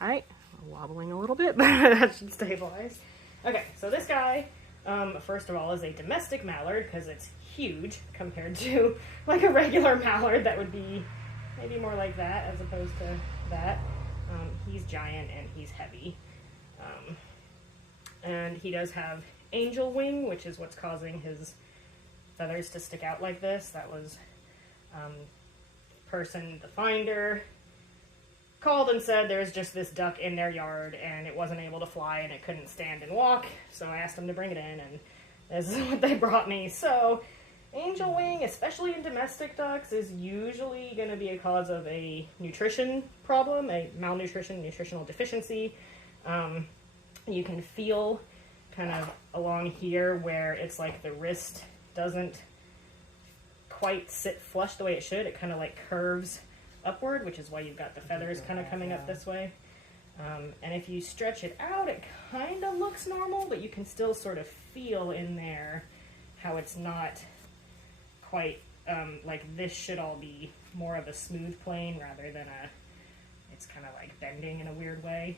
Alright, wobbling a little bit, but that should stabilize. Okay, so this guy, first of all, is a domestic mallard because it's huge compared to like a regular mallard that would be maybe more like that as opposed to that. He's giant and he's heavy. And he does have angel wing, which is what's causing his feathers to stick out like this. That was the finder, called and said there's just this duck in their yard and it wasn't able to fly and it couldn't stand and walk, so I asked them to bring it in and this is what they brought me. So angel wing, especially in domestic ducks, is usually going to be a cause of a nutrition problem, a malnutrition, nutritional deficiency. You can feel kind of along here where it's like the wrist doesn't quite sit flush the way it should. It kind of like curves upward, which is why you've got the feathers kind of coming up this way. And if you stretch it out, it kind of looks normal, but you can still sort of feel in there how it's not quite, like this should all be more of a smooth plane rather than it's kind of like bending in a weird way.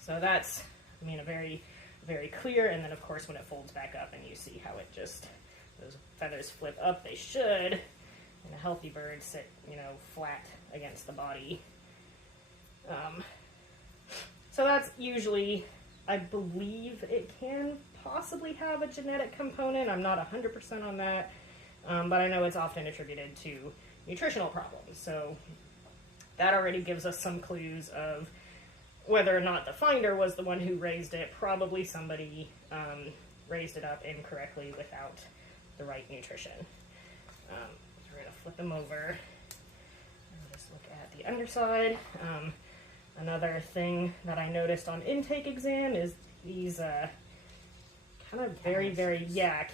So that's, I mean, a very, very clear, and then of course when it folds back up and you see how it just, those feathers flip up, they should, in a healthy bird, sit, you know, flat against the body. So that's usually, I believe it can possibly have a genetic component. I'm not 100% on that, but I know it's often attributed to nutritional problems. So that already gives us some clues of whether or not the finder was the one who raised it. Probably somebody raised it up incorrectly without the right nutrition. So we're going to flip them over and just look at the underside. Another thing that I noticed on intake exam is these kind of very, very,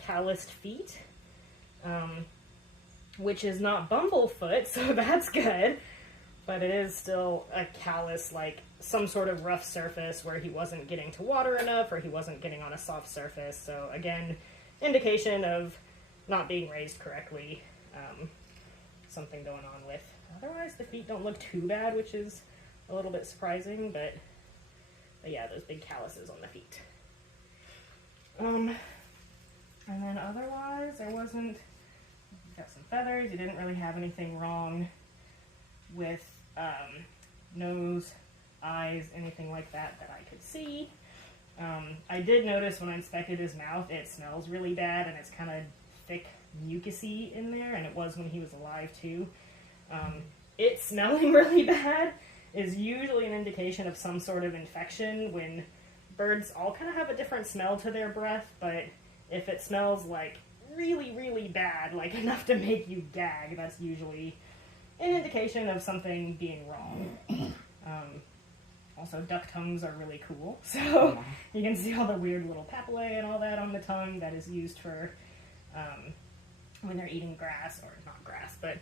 calloused feet, which is not bumblefoot, so that's good, but it is still a callus, like some sort of rough surface where he wasn't getting to water enough or he wasn't getting on a soft surface. So again, indication of not being raised correctly, something going on with. Otherwise, the feet don't look too bad, which is a little bit surprising, but yeah, those big calluses on the feet. And then otherwise, there wasn't, got some feathers, you didn't really have anything wrong with nose, eyes, anything like that that I could see. I did notice when I inspected his mouth, it smells really bad and it's kind of thick, mucusy in there, and it was when he was alive too. It smelling really bad is usually an indication of some sort of infection. When birds all kind of have a different smell to their breath, but if it smells like really, really bad, like enough to make you gag, that's usually an indication of something being wrong. Also, duck tongues are really cool, so you can see all the weird little papillae and all that on the tongue that is used for when they're eating grass, or not grass, but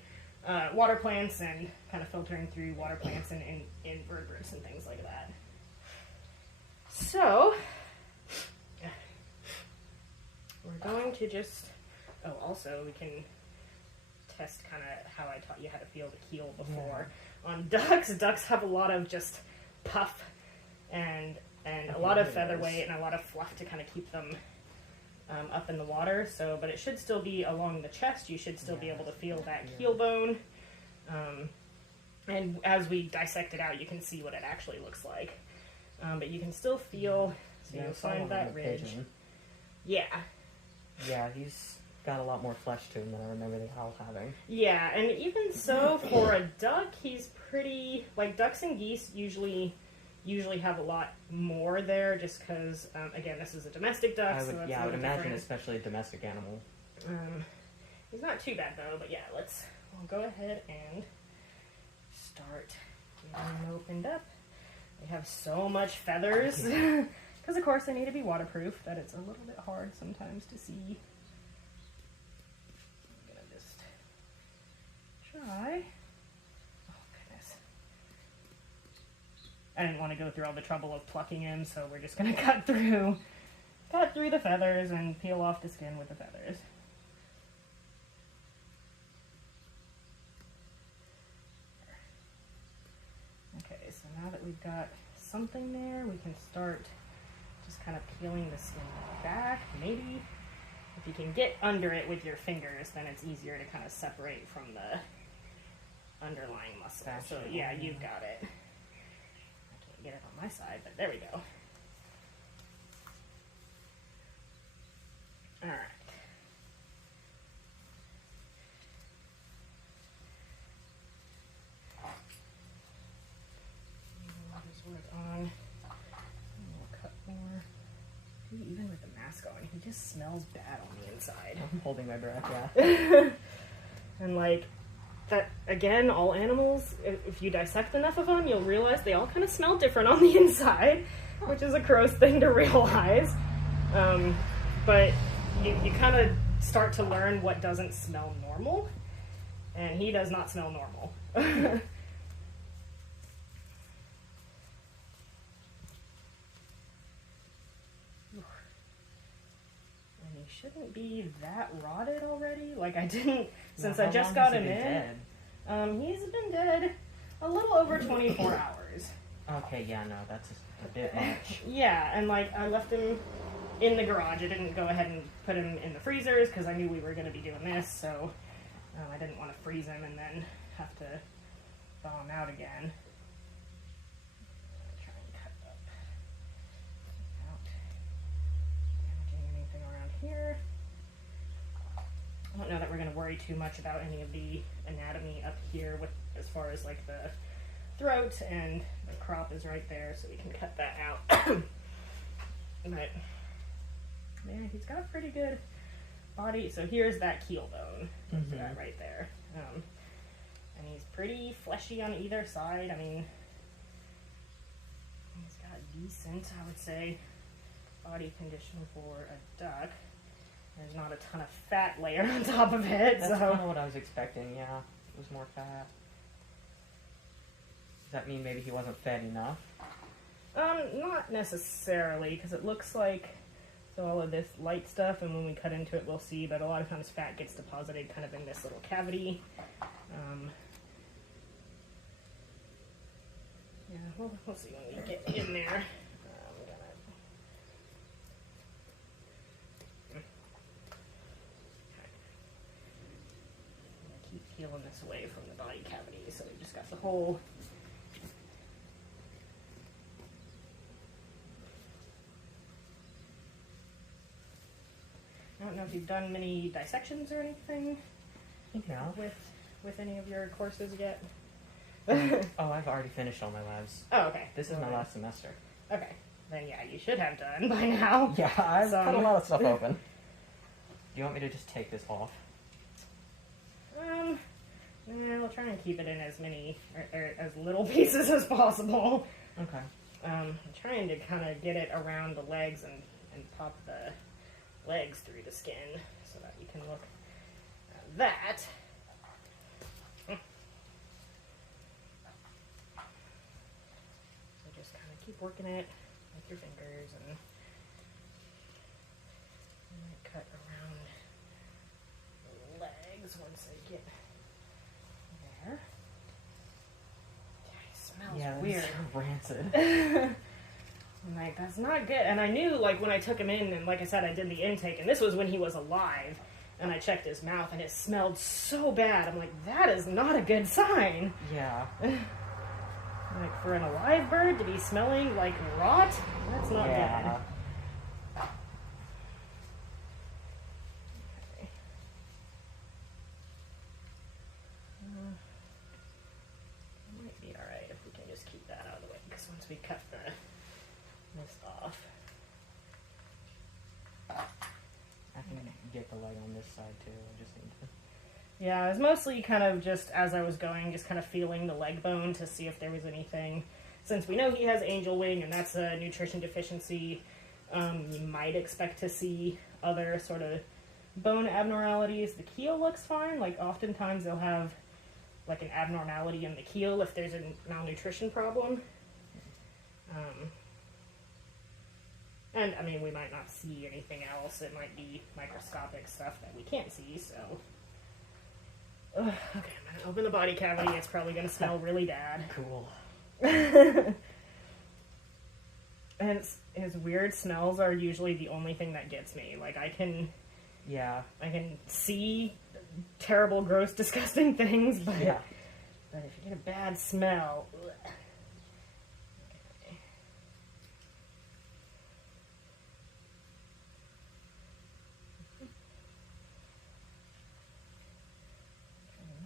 water plants and kind of filtering through water plants and invertebrates and things like that. So, we're going to just, also we can test kind of how I taught you how to feel the keel before. Yeah. On ducks have a lot of just puff and a lot of feather weight and a lot of fluff to kind of keep them up in the water. So, but it should still be along the chest. You should still be able to feel that keel bone. And as we dissect it out, you can see what it actually looks like. But you can still feel, so you'll find that ridge. Pigeon. Yeah. Yeah, he's got a lot more flesh to him than I remember the owl having. Yeah, and even so, for a duck, he's pretty, like ducks and geese usually have a lot more there, just because, again, this is a domestic duck, so that's I would imagine, different. Especially a domestic animal. He's not too bad, though, but yeah, we'll go ahead and start getting them opened up. They have so much feathers, because of course they need to be waterproof, that it's a little bit hard sometimes to see. I'm gonna just try. I didn't want to go through all the trouble of plucking him, so we're just going to cut through the feathers and peel off the skin with the feathers. Okay, so now that we've got something there, we can start just kind of peeling the skin back. Maybe if you can get under it with your fingers, then it's easier to kind of separate from the underlying muscle. So yeah, you've got it. I can't get it on my side, but there we go. All right. Just work on. We'll cut more. Even with the mask on, he just smells bad on the inside. I'm holding my breath, yeah. And like that again, all animals, if you dissect enough of them, you'll realize they all kind of smell different on the inside, which is a gross thing to realize. But you kind of start to learn what doesn't smell normal, and he does not smell normal. And he shouldn't be that rotted already. Like I didn't, since I just got him in. He's been dead a little over 24 hours. Okay, yeah, no, that's just a bit much. Yeah, and like I left him in the garage. I didn't go ahead and put him in the freezers because I knew we were going to be doing this, so I didn't want to freeze him and then have to thaw him out again. Try and cut up without damaging anything around here. I don't know that we're going to worry too much about any of the anatomy up here with as far as like the throat, and the crop is right there, so we can cut that out. But yeah, he's got a pretty good body. So here's that keel bone, that right there, and he's pretty fleshy on either side. I mean, he's got decent, I would say, body condition for a duck. There's not a ton of fat layer on top of it. That's kind of what I was expecting, yeah. It was more fat. Does that mean maybe he wasn't fed enough? Not necessarily, because it looks like, so all of this light stuff, and when we cut into it we'll see, but a lot of times fat gets deposited kind of in this little cavity. Yeah, we'll see when we get in there. Keep peeling this away from the body cavity, so we've just got the whole. I don't know if you've done many dissections or anything. Yeah. With any of your courses yet. Oh, I've already finished all my labs. Oh, okay. This is my last semester. Okay. Then yeah, you should have done by now. Yeah, I've cut a lot of stuff open. Do you want me to just take this off? We'll try and keep it in as many, or as little pieces as possible. Okay. I'm trying to kind of get it around the legs and pop the legs through the skin so that we can look at that. So just kind of keep working it with your fingers and cut around the legs once I get there. Yeah, it smells weird. Rancid. I'm like, that's not good. And I knew, like, when I took him in, and like I said, I did the intake, and this was when he was alive, and I checked his mouth, and it smelled so bad. I'm like, that is not a good sign. Yeah. Like, for an alive bird to be smelling like rot, that's not good. Might be alright if we can just keep that out of the way, because once we cut this off. I can get the leg on this side too. I just need to. Yeah, it was mostly kind of just as I was going, just kind of feeling the leg bone to see if there was anything. Since we know he has angel wing and that's a nutrition deficiency, you might expect to see other sort of bone abnormalities. The keel looks fine. Like oftentimes they'll have like an abnormality in the keel if there's a malnutrition problem. And I mean, we might not see anything else. It might be microscopic stuff that we can't see, so. Okay, I'm gonna open the body cavity. It's probably gonna smell really bad. Cool. And his weird smells are usually the only thing that gets me. Like, I can see terrible, gross, disgusting things, but if you get a bad smell, ugh.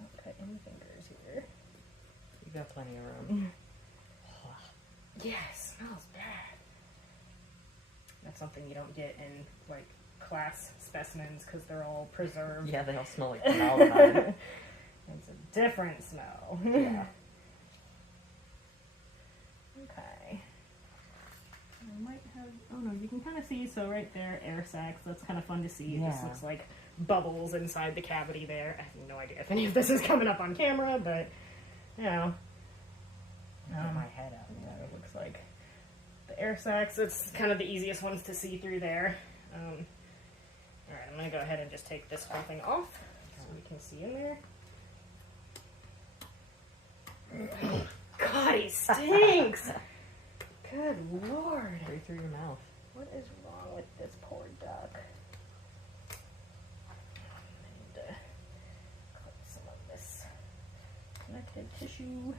Not cut any fingers here. You got plenty of room. Yeah, it smells bad. That's something you don't get in, like, class specimens because they're all preserved. Yeah, they all smell like formaldehyde. It's a different smell. Yeah. Okay. I might have, oh no, you can kind of see, so right there, air sacs, that's kind of fun to see. Yeah. This looks like bubbles inside the cavity there. I have no idea if any of this is coming up on camera, but, you know. Get my head out. Yeah, it looks like the air sacs, it's kind of the easiest ones to see through there. Alright, I'm going to go ahead and just take this whole thing off so we can see in there. God, he stinks! Good lord. Right through your mouth. What is wrong with this poor duck? I need to cut some of this connective tissue.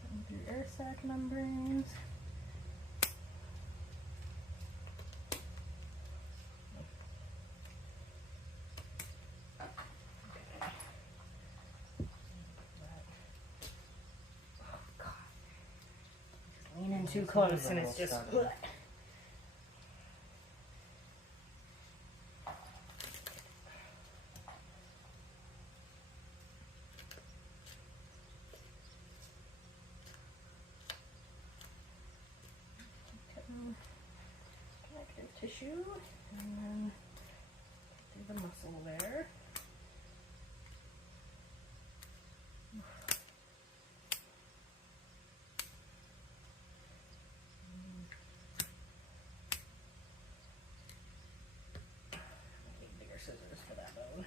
Cutting through air sac membranes. Leaning too close and it's just ugh. Connective tissue and then do the muscle there. Scissors for that bone.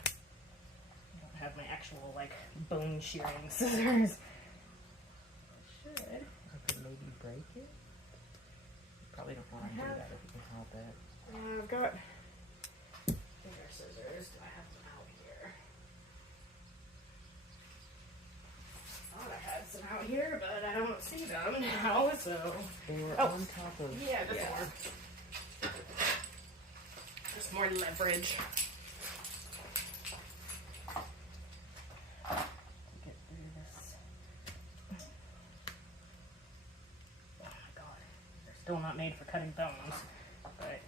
I don't have my actual, like, bone shearing scissors. I should. I could maybe break it? You probably don't want to do that if you can help it. Yeah, I've got finger scissors. Do I have them out here? I thought I had some out here, but I don't see them now, so. They were on top of... Yeah, just more. Just more leverage. Get through this. Oh my god. They're still not made for cutting bones, but.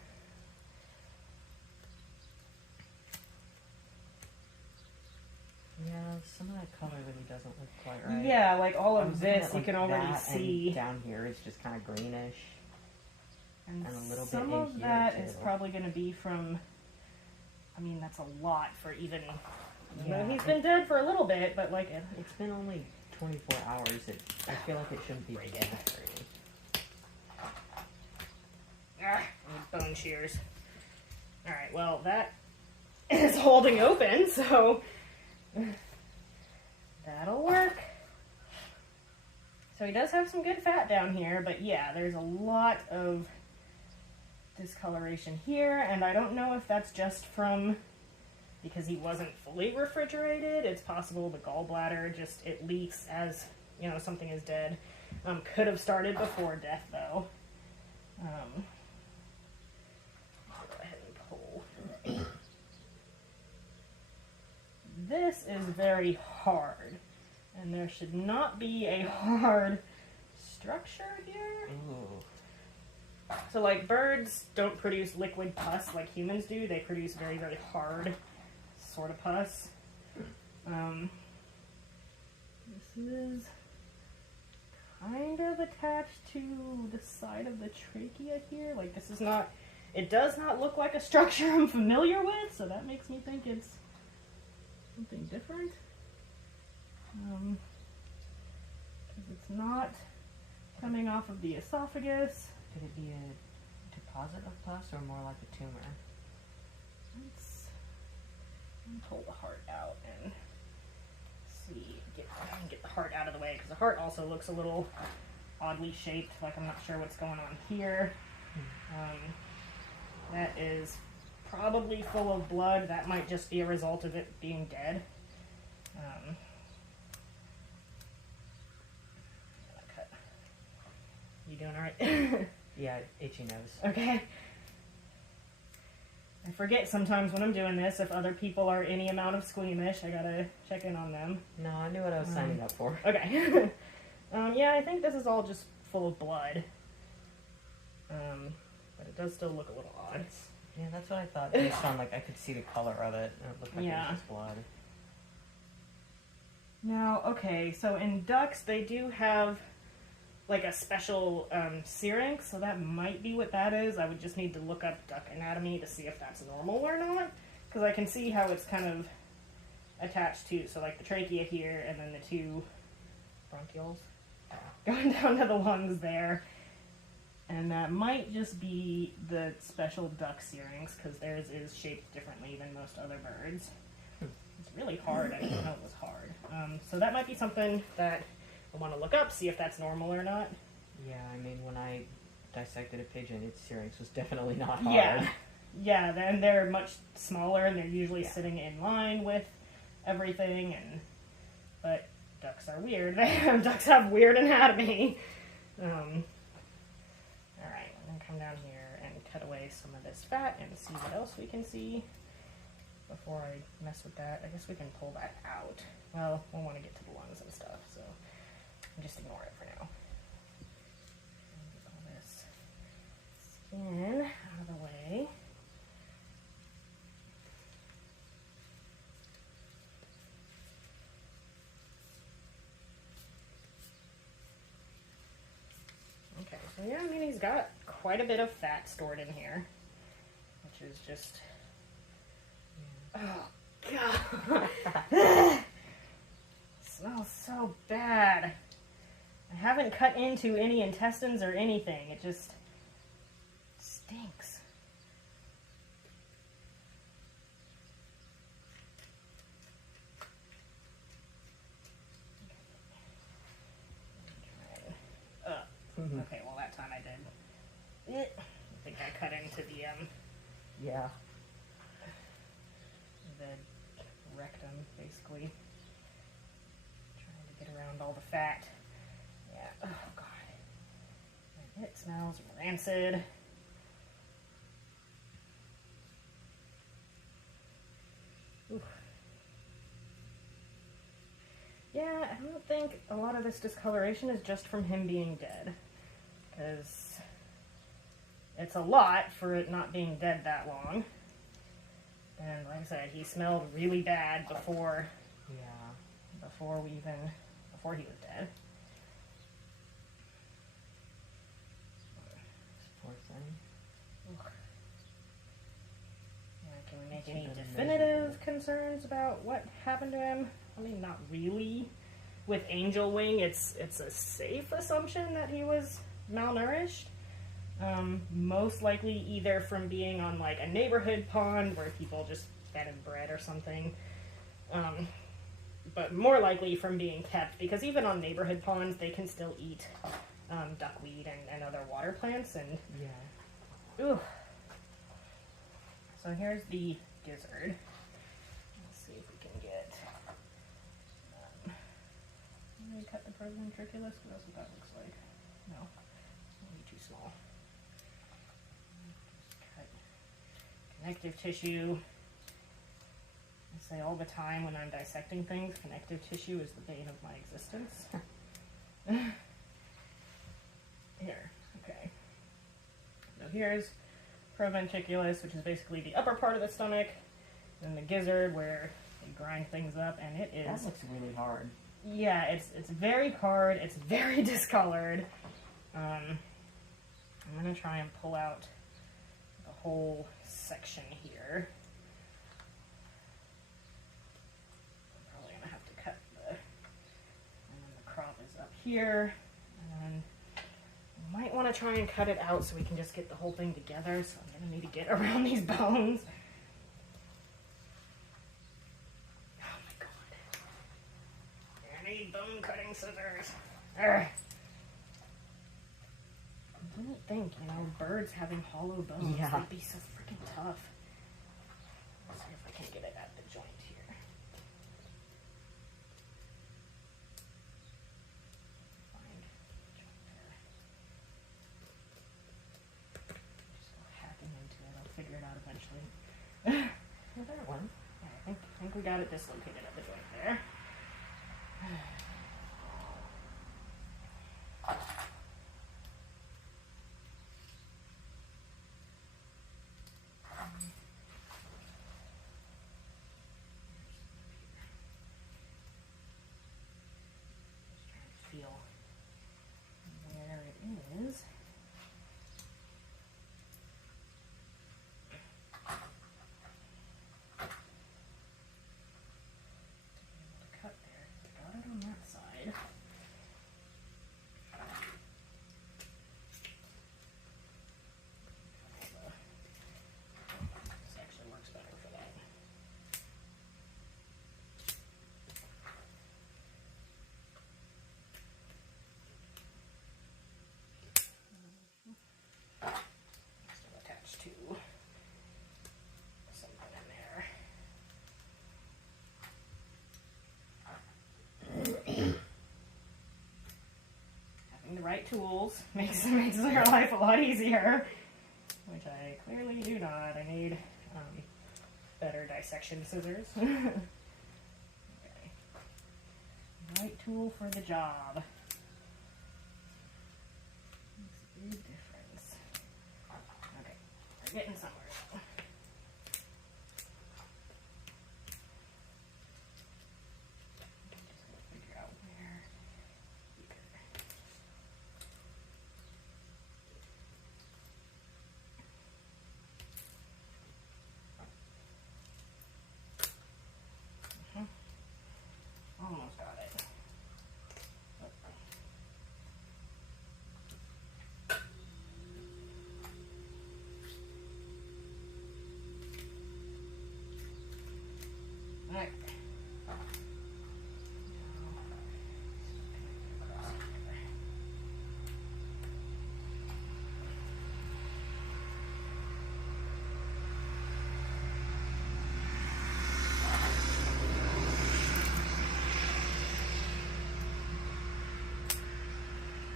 Yeah, some of that color really doesn't look quite right. Yeah, like all I of was looking this at, you like, can already that, see. and down here it's just kind of greenish. And a little bit some in of here, that too. is probably going to be from. I mean, that's a lot for even. Yeah, He's been dead for a little bit, but like. It's been only 24 hours. I feel like it shouldn't be that dirty. I need bone shears. Alright, well, that is holding open, so that'll work. So he does have some good fat down here, but yeah, there's a lot of discoloration here, and I don't know if that's just from because he wasn't fully refrigerated. It's possible the gallbladder just, it leaks as, you know, something is dead. Could have started before death, though. I'll go ahead and pull. This is very hard, and there should not be a hard structure here. Ooh. So, like, birds don't produce liquid pus like humans do. They produce very, very hard sort of pus. This is kind of attached to the side of the trachea here. Like, this is not, it does not look like a structure I'm familiar with, so that makes me think it's something different. Because it's not coming off of the esophagus. Could it be a deposit of pus or more like a tumor? Let's pull the heart out and see, get the heart out of the way, because the heart also looks a little oddly shaped, like I'm not sure what's going on here. That is probably full of blood. That might just be a result of it being dead. You doing alright? Yeah, itchy nose. Okay. I forget sometimes when I'm doing this, if other people are any amount of squeamish, I gotta check in on them. No, I knew what I was signing up for. Okay. Yeah, I think this is all just full of blood. But it does still look a little odd. Yeah, that's what I thought. Based on, like, I could see the color of it, and it looked like it was just blood. Now, okay, so in ducks, they do have, like, a special syrinx, so that might be what that is. I would just need to look up duck anatomy to see if that's normal or not, because I can see how it's kind of attached to, so, like, the trachea here, and then the two bronchioles going down to the lungs there. And that might just be the special duck syrinx, because theirs is shaped differently than most other birds. It's really hard. I didn't know it was hard. So that might be something that I want to look up, see if that's normal or not. Yeah, I mean, when I dissected a pigeon, its syrinx was definitely not hard. Yeah, then they're much smaller, and they're usually sitting in line with everything, but ducks are weird. Ducks have weird anatomy. Alright, I'm going to come down here and cut away some of this fat and see what else we can see before I mess with that. I guess we can pull that out. Well, we'll want to get to the lungs and stuff, so just ignore it for now. Get all this skin out of the way. Okay, so yeah, I mean, he's got quite a bit of fat stored in here, which is just, oh god, smells so bad. I haven't cut into any intestines or anything, it just stinks. Okay, well that time I did. I think I cut into the Yeah. the rectum, basically. Trying to get around all the fat. Yeah. Oh god. And it smells rancid. Oof. Yeah, I don't think a lot of this discoloration is just from him being dead. Because it's a lot for it not being dead that long. And like I said, he smelled really bad before before he was dead. Poor thing. Yeah, can we make any definitive concerns about what happened to him? I mean, not really. With angel wing, it's a safe assumption that he was malnourished. Most likely either from being on like a neighborhood pond where people just fed him bread or something. But more likely from being kept, because even on neighborhood ponds they can still eat duckweed and other water plants, and ooh. So here's the gizzard. Let's see if we can get let me cut the proventriculus, because that's what that looks like. No, maybe too small. Cut connective tissue. I say all the time when I'm dissecting things, connective tissue is the bane of my existence. Here, okay. So here's proventriculus, which is basically the upper part of the stomach, and the gizzard where they grind things up, and it is... That looks really hard. Yeah, it's very hard, it's very discolored. I'm going to try and pull out the whole section here. I'm probably going to have to cut and then the crop is up here, and then I might want to try and cut it out so we can just get the whole thing together, so I'm going to need to get around these bones. bone cutting scissors. Urgh. I didn't think, birds having hollow bones, Yeah. they'd be so freaking tough. Let's see if I can get it at the joint here. Find the joint there. Just go hacking into it. I'll figure it out eventually. Another one. Yeah, I think we got it dislocated at the joint there. Feel where it is. Cut there. Got it on that side. This actually works better for that. Still attached to something in there. Having the right tools makes their life a lot easier, which I clearly do not. I need better dissection scissors. Okay. Right tool for the job. Makes a big difference. Okay, we're getting somewhere. Just gotta figure out where here. Almost got it. Alright.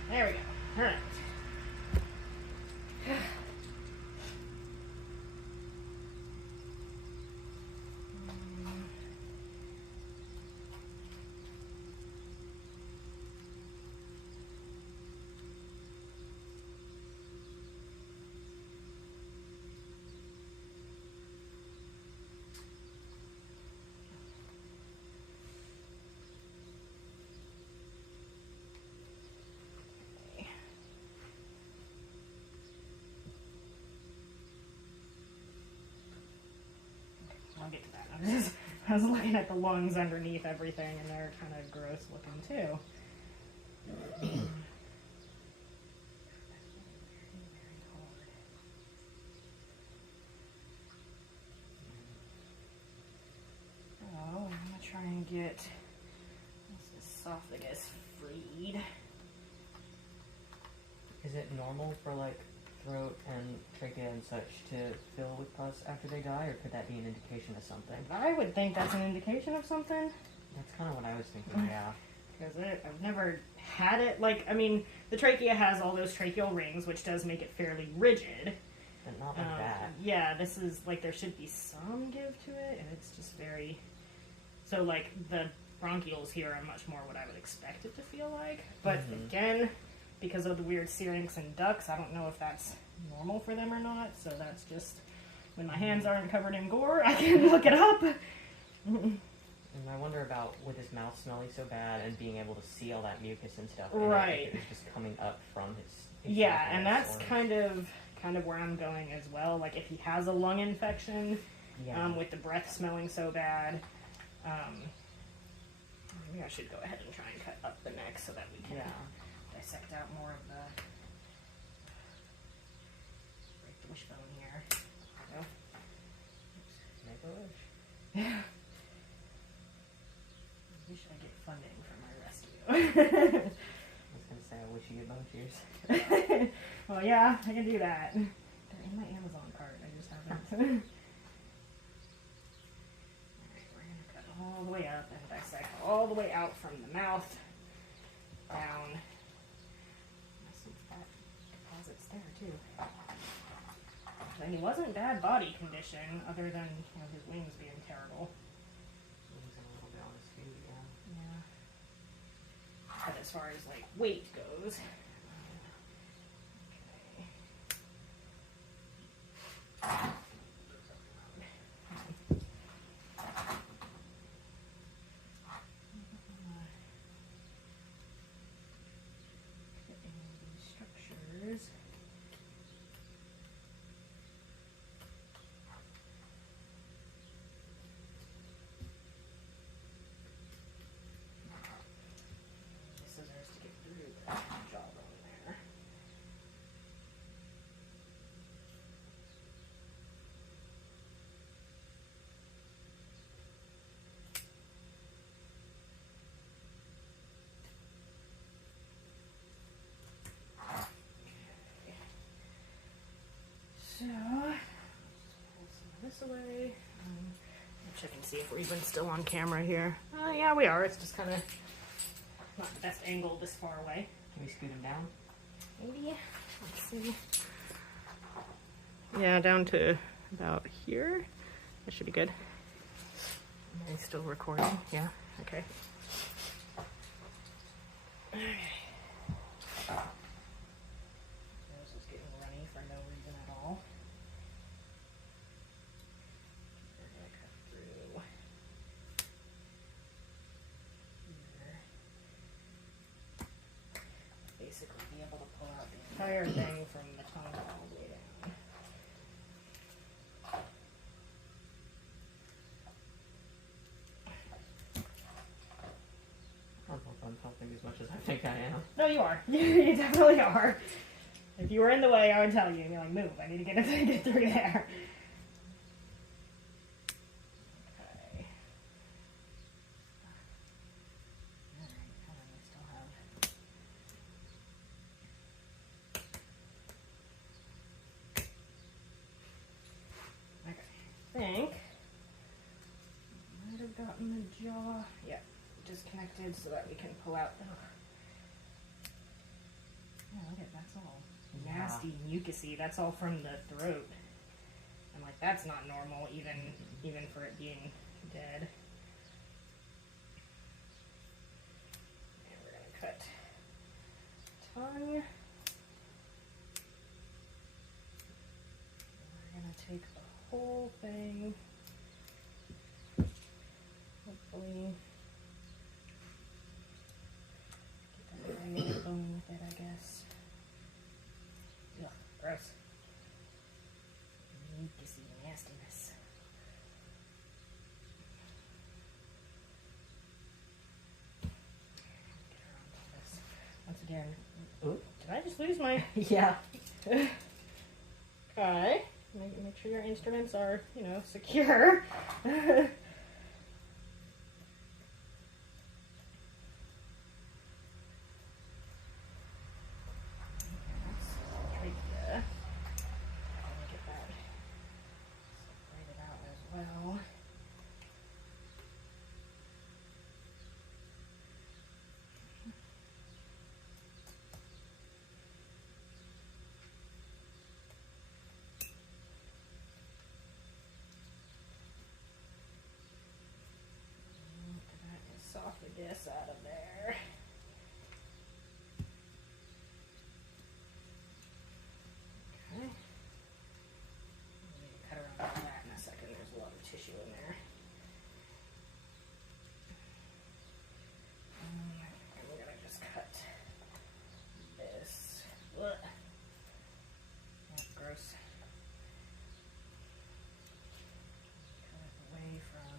There we go. All right. I'll get to that. I was looking at the lungs underneath everything, and they're kind of gross looking too. So I'm gonna try and get this esophagus freed. Is it normal for throat and trachea and such to fill with pus after they die, or could that be an indication of something? I would think that's an indication of something. That's kind of what I was thinking, yeah. Because I've never had it. The trachea has all those tracheal rings, which does make it fairly rigid. But not like that. Yeah, this is, there should be some give to it, and it's just very... So, the bronchioles here are much more what I would expect it to feel like. But, again, because of the weird syrinx and ducts, I don't know if that's normal for them or not. So that's just... When my hands aren't covered in gore, I can look it up. And I wonder about, with his mouth smelling so bad and being able to see all that mucus and stuff, Right. if it was just coming up from his Yeah, and that's kind of where I'm going as well. If he has a lung infection, with the breath smelling so bad, maybe I should go ahead and try and cut up the neck so that we can dissect out more of the break the wishbone here. So, Make a wish. yeah. I wish I get funding for my rescue. cheers. Well, yeah, I can do that. They're in my Amazon cart. I just haven't. Alright, we're going to cut all the way up and dissect all the way out from the mouth down. Some fat deposits there, too. And he wasn't in bad body condition, other than his wings being terrible. Wings and a little bit on his feet, yeah. Yeah. But as far as like weight goes, okay. These structures. Scissors to get through the jawbone there. So, pull some of this away. I'll check and see if we're even still on camera here. Yeah, we are. It's just kind of not the best angle this far away. Can we scoot him down? Maybe. Let's see. Yeah, down to about here. That should be good. Am I still recording? Yeah. Okay. Okay. This is getting runny for no reason at all. We're gonna cut through here. Basically be able to pull out the entire thing from the tongue all the way down. I don't know if I'm helping as much as I think I am. No, you are. You definitely are. If you were in the way, I would tell you. You're like, move. I need to get through there. Okay. Alright, hold on. We still have... Okay. I think might have gotten the jaw, disconnected so that we can pull out. Ugh. Yeah, look at that's all nasty, mucusy. That's all from the throat. I'm like, that's not normal, even for it being dead. And we're gonna cut tongue. We're gonna take the whole thing. Hopefully get that right in the bone with it, I guess. Ugh, gross. Mucusy nastiness. Get around all this. Once again, Ooh. did I just lose my... Yeah. Okay. Make sure your instruments are, secure. Esophagus out of there. Okay. I'm going to cut around all that in a second. There's a lot of tissue in there. And we're going to just cut this. Ugh. That's gross. Cut it away from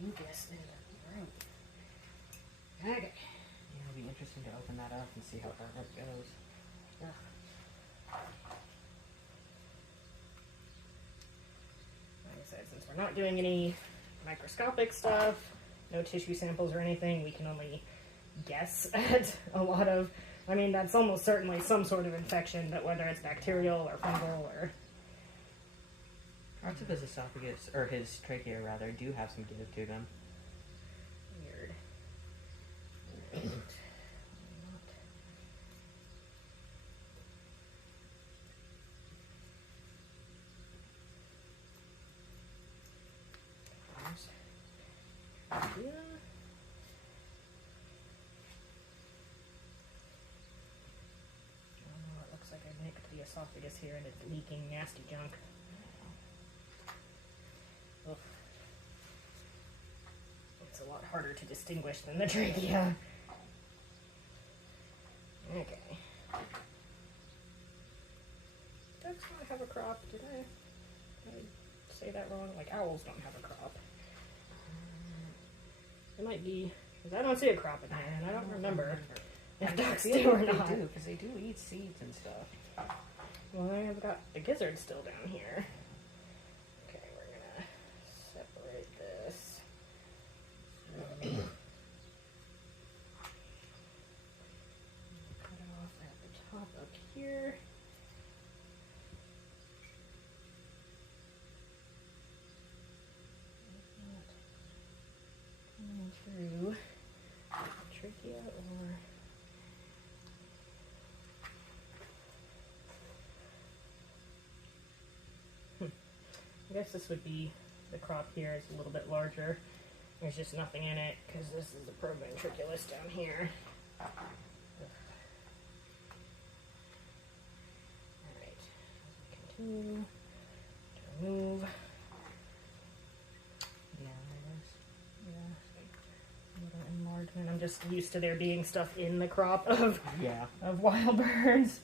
mucus in the throat. Okay. Yeah, it'll be interesting to open that up and see how far it goes. Ugh. said, since we're not doing any microscopic stuff, no tissue samples or anything, we can only guess at a lot of, I mean, that's almost certainly some sort of infection, but whether it's bacterial or fungal or... Parts of his esophagus, or his trachea rather, do have some give to them. Weird. Right. Yeah. Oh, it looks like I nicked the esophagus here and it's leaking nasty junk. Ugh. It's a lot harder to distinguish than the trachea. Okay. Ducks don't have a crop, did I say that wrong? Like, owls don't have a crop. It might be, because I don't see a crop in here, and I don't remember if ducks do or not. They do, because they do eat seeds and stuff. Well, I've got the gizzard still down here. Okay, we're gonna separate this. Cut it off at the top up here. Coming through the trachea or... I guess this would be, the crop here is a little bit larger. There's just nothing in it because this is the proventriculus down here. Alright, continue to remove. Yeah, there is. Yeah, a little enlargement. I'm just used to there being stuff in the crop of wild birds.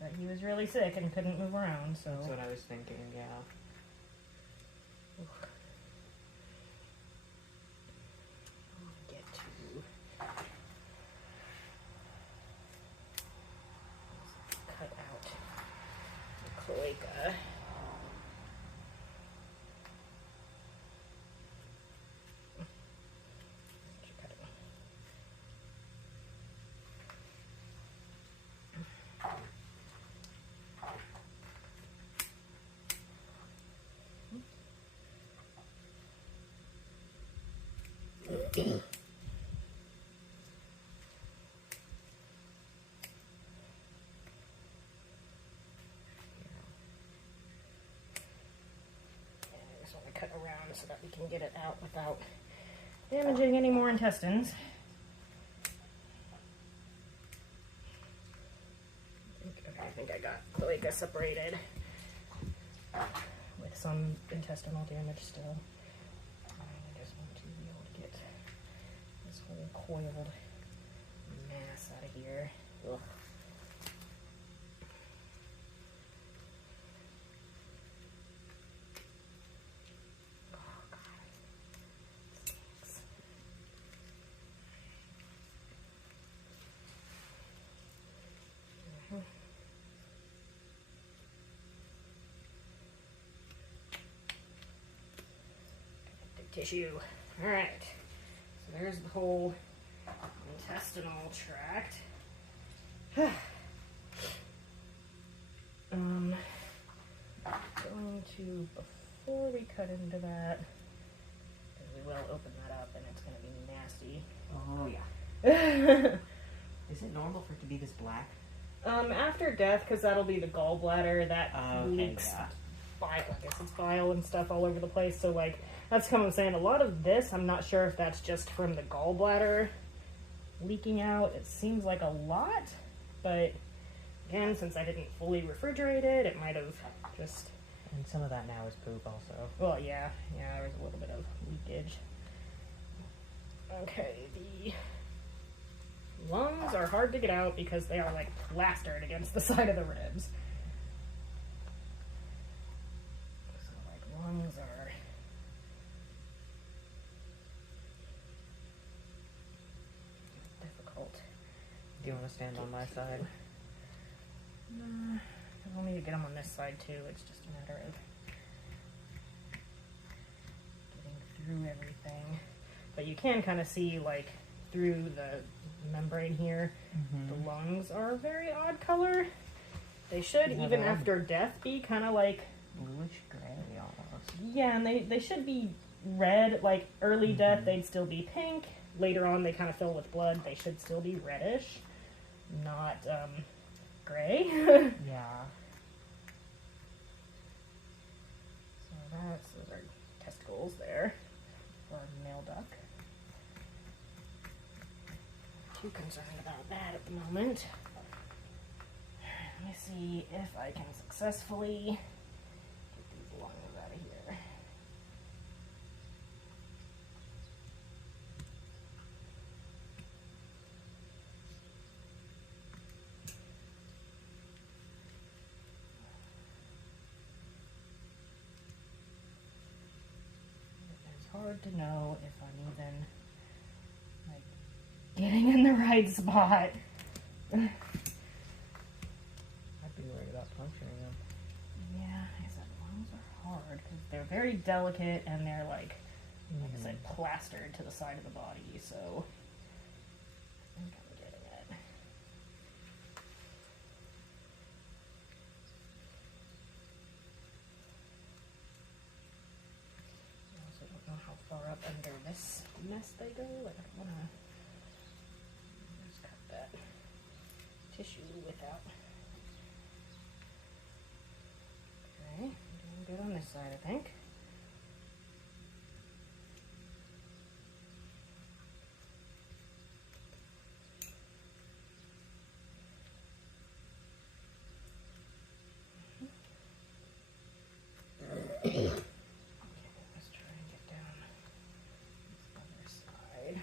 But he was really sick and couldn't move around, so... That's what I was thinking, yeah. Get to... cut out the cloaca. I just want to cut around so that we can get it out without damaging any more intestines. I think I got cloaca separated with some intestinal damage still. I just want to be able to get this whole coiled mass out of here. Ugh. Oh, God. Stinks. Tissue. Alright. So there's the whole intestinal tract. Going to, before we cut into that, because we will open that up and it's going to be nasty. Oh, yeah. Is it normal for it to be this black? After death, because that'll be the gallbladder that leaks bile, I guess it's bile and stuff all over the place, so like, that's kind of saying a lot of this, I'm not sure if that's just from the gallbladder leaking out. It seems like a lot, but again, since I didn't fully refrigerate it, it might have just... And some of that now is poop also. Well, yeah, there was a little bit of leakage. Okay, the lungs are hard to get out because they are like plastered against the side of the ribs. So like lungs are... difficult. Do you want to stand on my side? Nah, I'll need to get them on this side too. It's just a matter of through everything. But you can kind of see, like, through the membrane here, the lungs are a very odd color. They should, Yeah, even they're after death, be kind of like... bluish gray almost. Yeah, and they should be red. Like, early death, they'd still be pink. Later on, they kind of fill with blood. They should still be reddish, not gray. Yeah. So those are testicles there for a male duck. Not too concerned about that at the moment. Let me see if I can successfully get these lungs out of here. It's hard to know if I'm even like getting in the right spot. I'd be worried about puncturing them. Yeah, like I said, lungs are hard because they're very delicate and they're like I said, plastered to the side of the body. So I think I'm getting it. I also don't know how far up under this mess they go. Like, I don't want to just cut that tissue without. Okay, I'm doing good on this side, I think. Okay, let's try and get down this other side.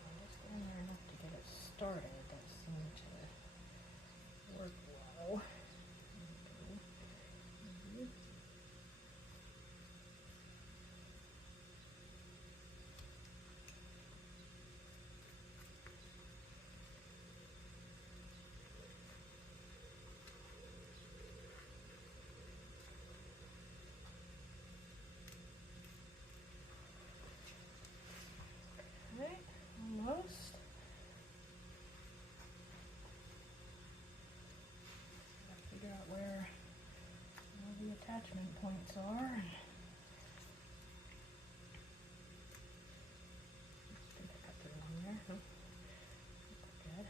I'm just getting there enough to get it started. That seemed to work well. Okay, almost. Gotta figure out where all the attachment points are. I think I got the one there. Nope. Good.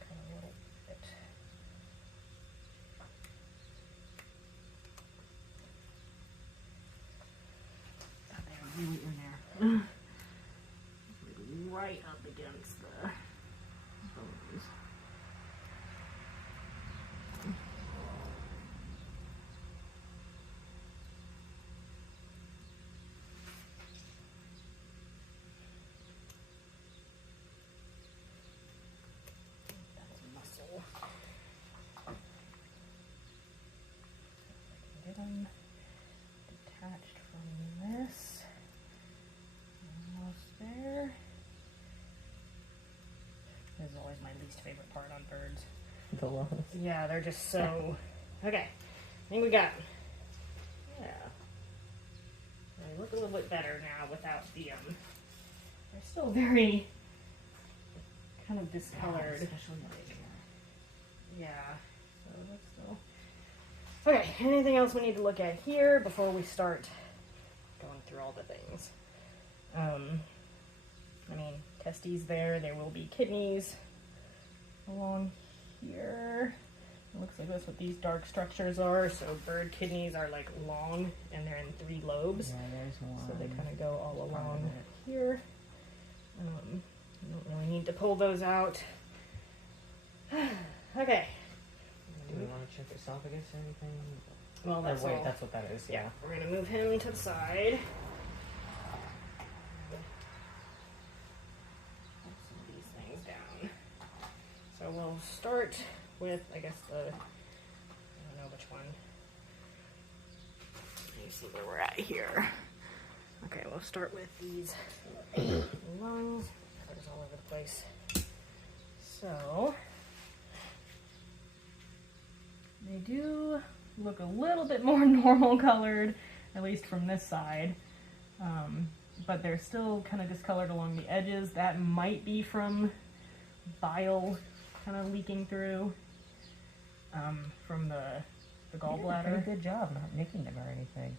Cut a little bit. God, they are really in there. Right up against the bones. That's muscle. Get them detached from this. Almost there. This is always my least favorite part on birds. The lungs. Yeah, they're just so... Okay, I think we got... Yeah. They look a little bit better now without the, They're still very... kind of discolored. Especially later. Yeah, so that's still... Okay, anything else we need to look at here before we start going through all the things? I mean, testes there will be kidneys along here. It looks like that's what these dark structures are. So bird kidneys are like long and they're in 3 lobes. Yeah, there's one. So they kind of go all along here. I don't really need to pull those out. Okay. Do we want to check esophagus or anything? Well, that's wait, all. that's what that is, yeah. We're going to move him to the side. Put some of these things down. So we'll start with, I guess, I don't know which one. Let me see where we're at here. Okay, we'll start with these lungs. Colors all over the place. So, they do look a little bit more normal colored, at least from this side. But they're still kind of discolored along the edges. That might be from bile kind of leaking through from the gallbladder. Pretty good job not nicking them or anything.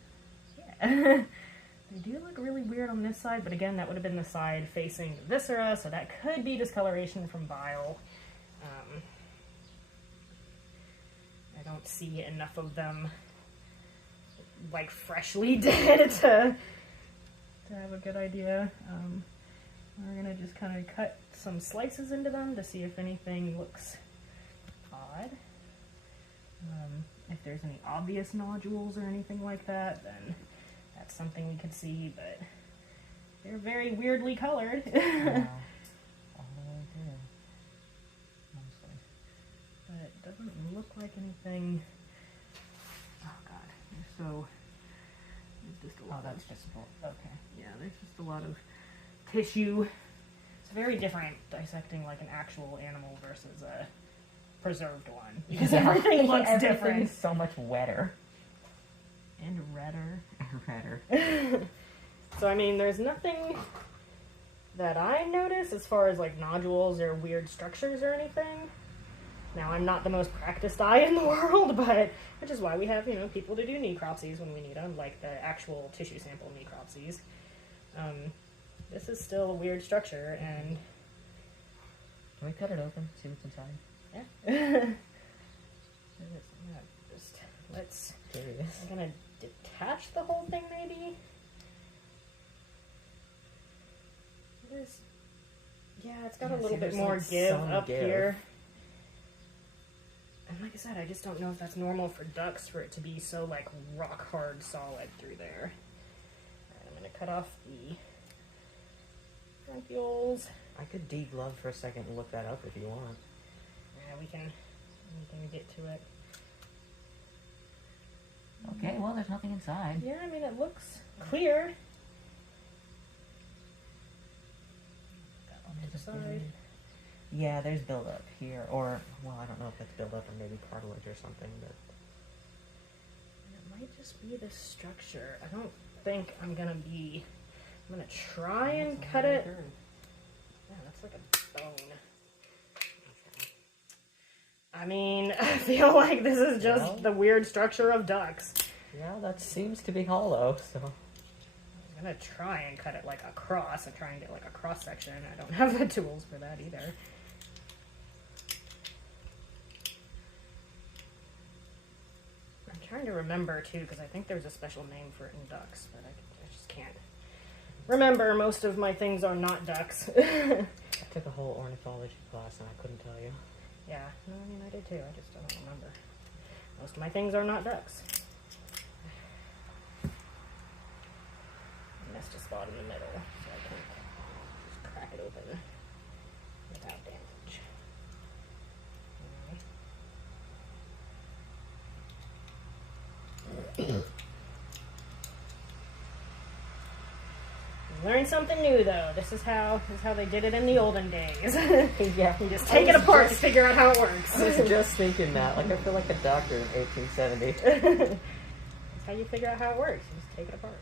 Yeah. They do look really weird on this side, but again, that would have been the side facing the viscera, so that could be discoloration from bile. I don't see enough of them, like, freshly dead to have a good idea. We're going to just kind of cut some slices into them to see if anything looks odd. If there's any obvious nodules or anything like that, then that's something we could see, but they're very weirdly colored. Yeah. All the way through. Honestly. But it doesn't look like anything. Oh god, there's just a lot. Oh, that's just okay. Yeah, there's just a lot of tissue. It's very different dissecting like an actual animal versus a preserved one, because everything looks different. Everything's so much wetter. And redder. Redder. So, I mean, there's nothing that I notice as far as, like, nodules or weird structures or anything. Now, I'm not the most practiced eye in the world, but, which is why we have, you know, people to do necropsies when we need them, like the actual tissue sample necropsies. This is still a weird structure, and... Can we cut it open, see what's inside? Yeah. Let's... Curious. I'm gonna detach the whole thing, maybe? Yeah, it's got a little bit more like give some up give. here. And like I said, I just don't know if that's normal for ducks for it to be so, like, rock hard solid through there. Alright, I'm gonna cut off the bronchioles. I could deglove for a second and look that up if you want. Yeah, we can get to it. Okay, well, there's nothing inside. Yeah, I mean, it looks clear. That one to the side. Yeah, there's buildup here, or, well, I don't know if that's buildup or maybe cartilage or something, but... It might just be the structure. I don't think I'm gonna try and cut it. Yeah, that's like a bone. I mean, I feel like this is just the weird structure of ducks. Yeah, that seems to be hollow, so... I'm gonna try and cut it like across and try and get like a cross section. I don't have the tools for that either. I'm trying to remember too, because I think there's a special name for it in ducks, but I just can't remember. Most of my things are not ducks. I took a whole ornithology class and I couldn't tell you. Yeah, no, I mean, I did too. I just don't remember. Most of my things are not ducks. I missed a spot in the middle, so I can't just crack it open without damage. Learn something new, though. This is how they did it in the olden days. Yeah. You just take it apart to figure out how it works. I was just thinking that. Like, I feel like a doctor in 1870. That's how you figure out how it works. You just take it apart.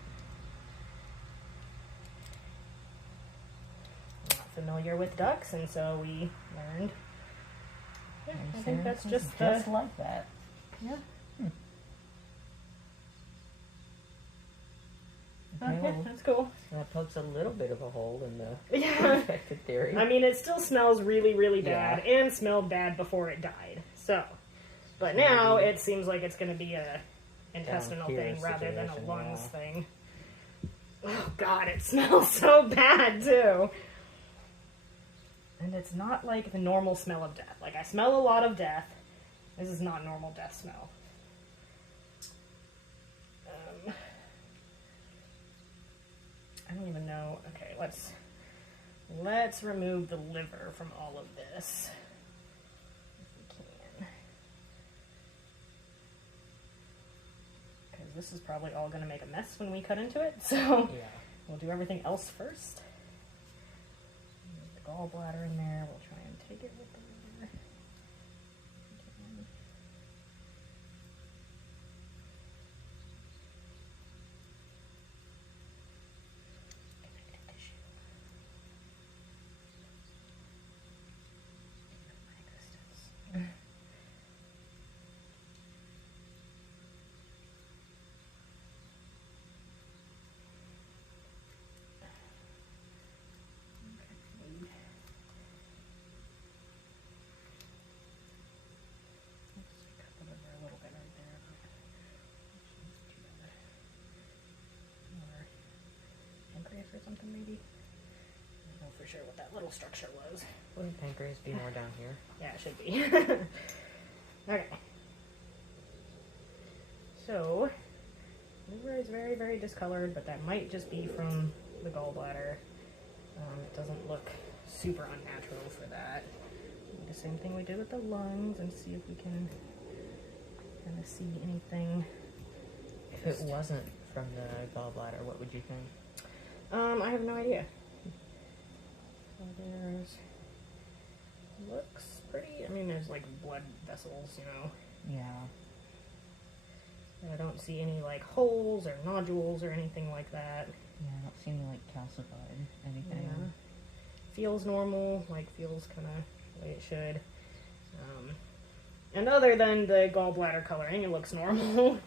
I'm not familiar with ducks, and so we learned. Yeah, I think that's just like that. Yeah. Okay, Okay, well, that's cool. that pokes a little bit of a hole in the Yeah. infected theory. I mean, it still smells really, really bad, and smelled bad before it died. So, but now it seems like it's going to be a intestinal thing rather than a lungs thing. Oh god, it smells so bad too. And it's not like the normal smell of death. Like, I smell a lot of death. This is not normal death smell. I don't even know. Okay, let's remove the liver from all of this. If we can. Because this is probably all going to make a mess when we cut into it, so Yeah. we'll do everything else first. Move the gallbladder in there. We'll try and take it with the liver. Or something maybe. I don't know for sure what that little structure was. Wouldn't pancreas be more down here? Yeah, it should be. Okay. So, liver is very, very discolored, but that might just be from the gallbladder. It doesn't look super unnatural for that. Do the same thing we did with the lungs and see if we can kind of see anything. If it wasn't from the gallbladder, what would you think? I have no idea. So there's, looks pretty, I mean there's like blood vessels, you know. Yeah. And I don't see any like holes or nodules or anything like that. Yeah, I don't see any like calcified anything. Yeah. Feels normal, like feels kind of the way it should. And other than the gallbladder coloring, it looks normal.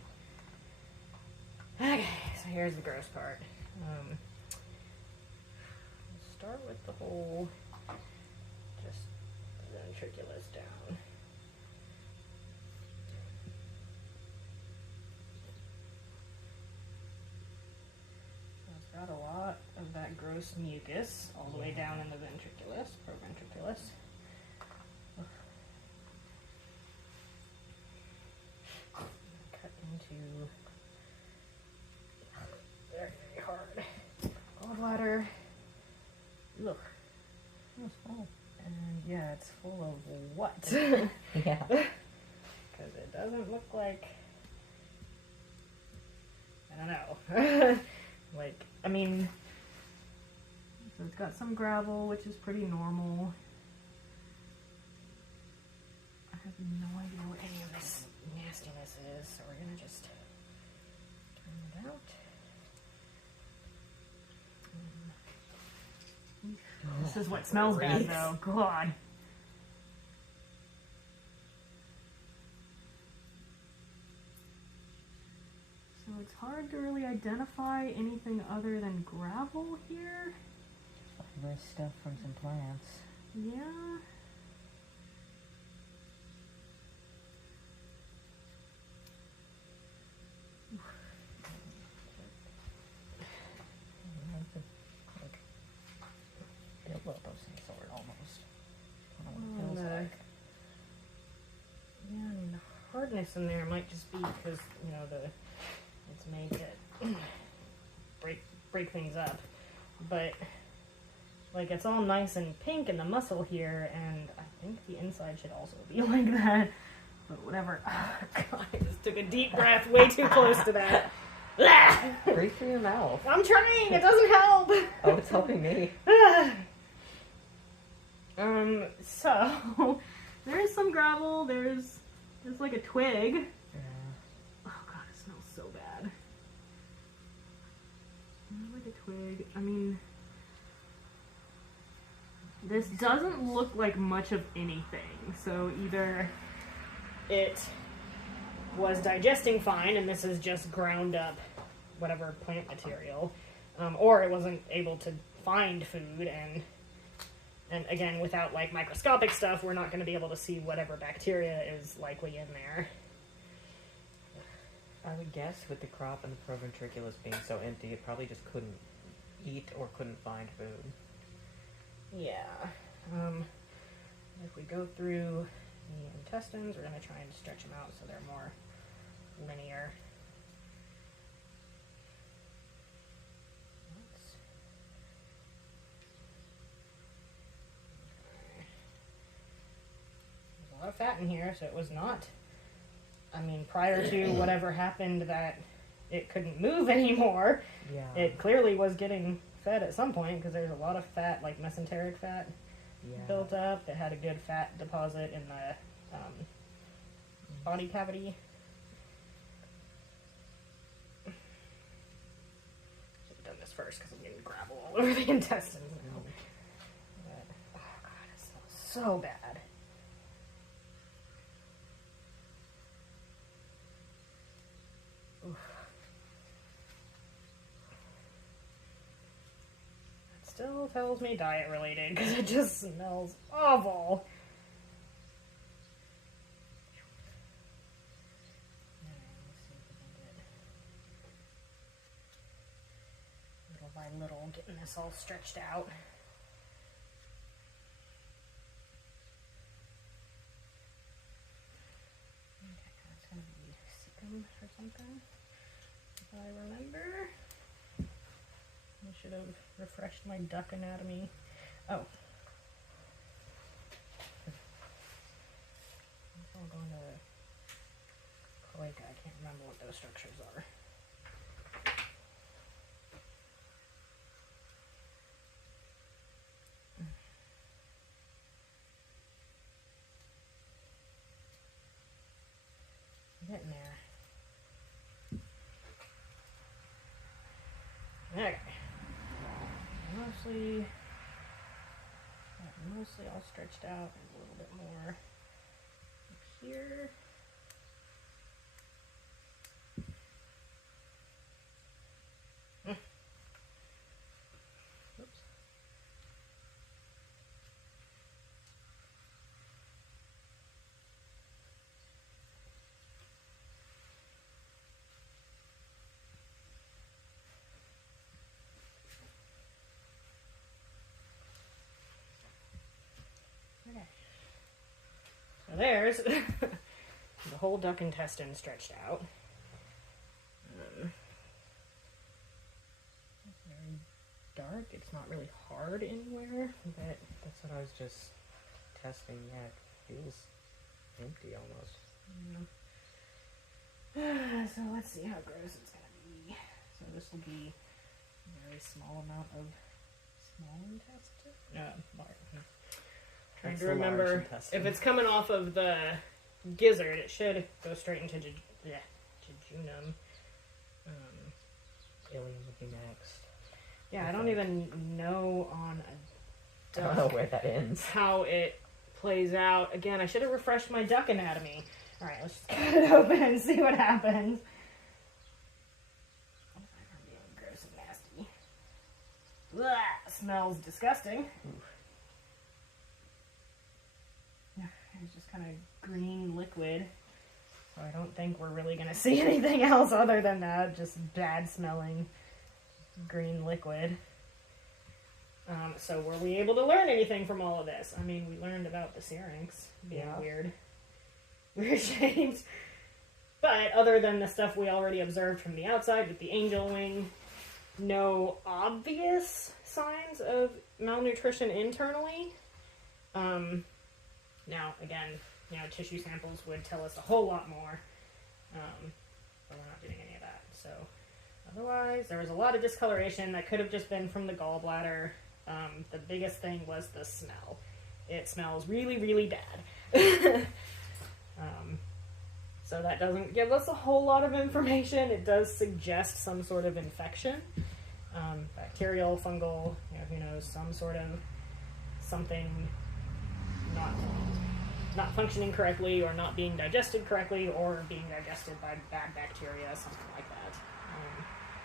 Okay, so here's the gross part. Start with the whole, just ventriculus down. So it's got a lot of that gross mucus all the way down in the ventriculus, proventriculus. Cut into very, very hard. Gallbladder. Look. It's full. And yeah, it's full of what? Yeah. Because it doesn't look like, I don't know. Like, I mean, so it's got some gravel, which is pretty normal. I have no idea what any of this nastiness is, so we're gonna just turn it out. This is what smells bad, though. God. So it's hard to really identify anything other than gravel here. Fibrous stuff from some plants. Yeah. Buildup of some sort, almost. I don't know Oh, what it feels no. like. Yeah, I mean, the hardness in there might just be because, you know, it's made to break things up. But, like, it's all nice and pink in the muscle here, and I think the inside should also be like that. But whatever. Oh, God, I just took a deep breath way too close to that. Breathe through your mouth. I'm trying! It doesn't help! Oh, it's helping me. So, there is some gravel, there's like a twig. Yeah. Oh god, it smells so bad. Like a twig. I mean, this doesn't look like much of anything. So either it was digesting fine and this is just ground up whatever plant material, or it wasn't able to find food, and again, without like microscopic stuff, we're not going to be able to see whatever bacteria is likely in there. I would guess with the crop and the proventriculus being so empty, it probably just couldn't eat or couldn't find food. Yeah. If we go through the intestines, we're going to try and stretch them out so they're more linear. fat in here, so it was not, I mean, prior to whatever happened that it couldn't move anymore, it clearly was getting fed at some point, because there's a lot of fat, like mesenteric fat, built up. It had a good fat deposit in the body cavity. Should have done this first, because I'm getting gravel all over the intestines now. But, oh god, it smells so bad. Oof. It still tells me diet related, because it just smells awful. Little by little, getting this all stretched out. It's gonna be cecum or something, if I remember. I should have refreshed my duck anatomy. Oh. It's all going to cloaca. I can't remember what those structures are. Getting there. Okay. Mostly all stretched out, and a little bit more up here. Oops. Okay. So there's the whole duck intestine stretched out. It's very dark. It's not really hard anywhere, but That's what I was just testing. Yeah, it feels empty almost. So let's see how gross it's gonna be. So this will be a very small amount of small intestine. Trying That's to the remember large intestine. if it's coming off of the gizzard, it should go straight into jejunum. Alien would be next. Yeah, I don't even know on a I don't know where that ends. how it plays out. Again, I should have refreshed my duck anatomy. Alright, let's just cut it open and see what happens. I'm feeling gross and nasty. Blah, smells disgusting. It's just kind of green liquid. So I don't think we're really going to see anything else other than that. Just bad smelling green liquid. So were we able to learn anything from all of this? I mean, we learned about the syrinx being weird shapes. But other than the stuff we already observed from the outside with the angel wing, no obvious signs of malnutrition internally. Now, again, tissue samples would tell us a whole lot more, but we're not doing any of that. So, otherwise, there was a lot of discoloration that could have just been from the gallbladder. The biggest thing was the smell. It smells really, really bad. So that doesn't give us a whole lot of information. It does suggest some sort of infection, bacterial, fungal, who knows, some sort of something not functioning correctly, or not being digested correctly, or being digested by bad bacteria, something like that.